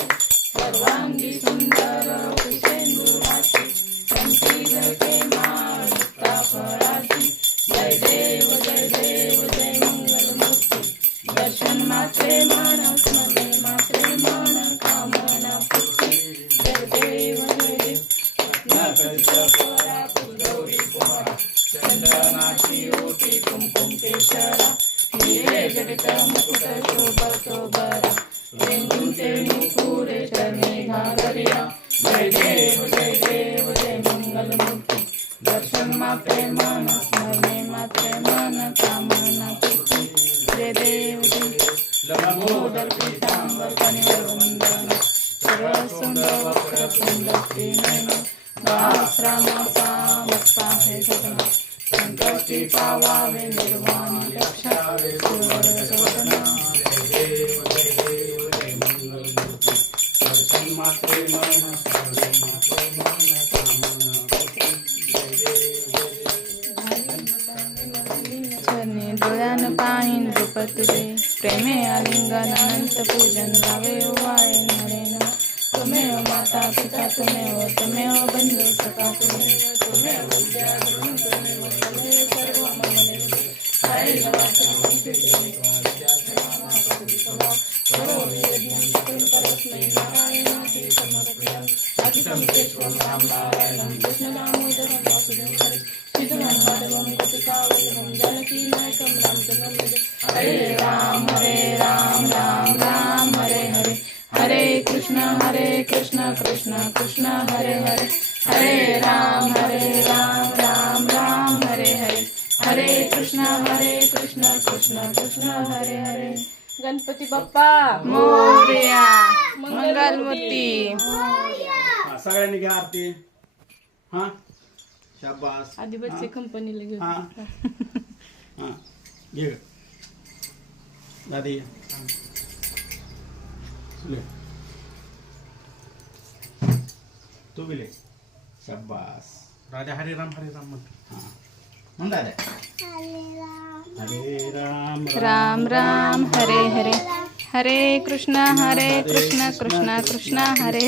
सर्वांगी सुंदर कुशेंदुराची कंठी धरते माता फळाची जय देव जय मंगलमूर्ती दर्शन मात्रे मानस मने मात्रे मान कामना पूर्ती जय देव गणपतीच्या पोरा गौरी कुमारा चंदनाची ओटी कुंकुम केशरा हिरे जडित मुकुट शोभतो बरा वेणूचे मुकुरे चरणी घागरिया जय देव जय मंगलमूर्ती दर्शन मात्रे मन स्मरणे मात्रे मन कामना पूर्ती जय देव लंबोदर पीतांबर कनिवर वंदन सर्व सुंदर वक्रतुंड श्रीनयन सहस्रनामा वक्ता हे सदना संकष्टी पावावे निर्वाणी रक्षावे सुवर्णचोदना जय देव जय मंगलमूर्ती दर्शन मात्रे मन स्मरणे मात्रे मन कामना पूर्ती चरणी डोळ्यान पाणी नृप तुझे प्रेमे आलिंगन अनंत पूजन गावे वाय नरेन तुमेव माता पिता तुमेव बंधु सखा तुमेव विद्या गुरु तुमेव सर्व ममदेव कैलवासं करोमि यज्ञं परस्मै नारायणाति समर्पयामि अतिकं केशवं रामनारायणं कृष्णदामोदरं वासुदेवं श्रीधरं माधवं गोपिकावल्लभं जानकीनायकं रामचन्द्रं हरे राम राम राम हरे हरे हरे कृष्ण कृष्ण कृष्ण हरे हरे हरे राम राम राम हरे हरे हरे कृष्ण कृष्ण कृष्ण हरे हरे गणपती बाप्पा मोरया मंगलमूर्ती सगळ्यांनी घ्या आरती. हा शाबास आधी बच्चे कंपनीला घेऊन हा हा घे दादी ले तू भी ले शाबास राजा हरे राम म्हण. हा म्हण दादा हरे राम राम राम हरे हरे हरे कृष्ण कृष्ण कृष्ण हरे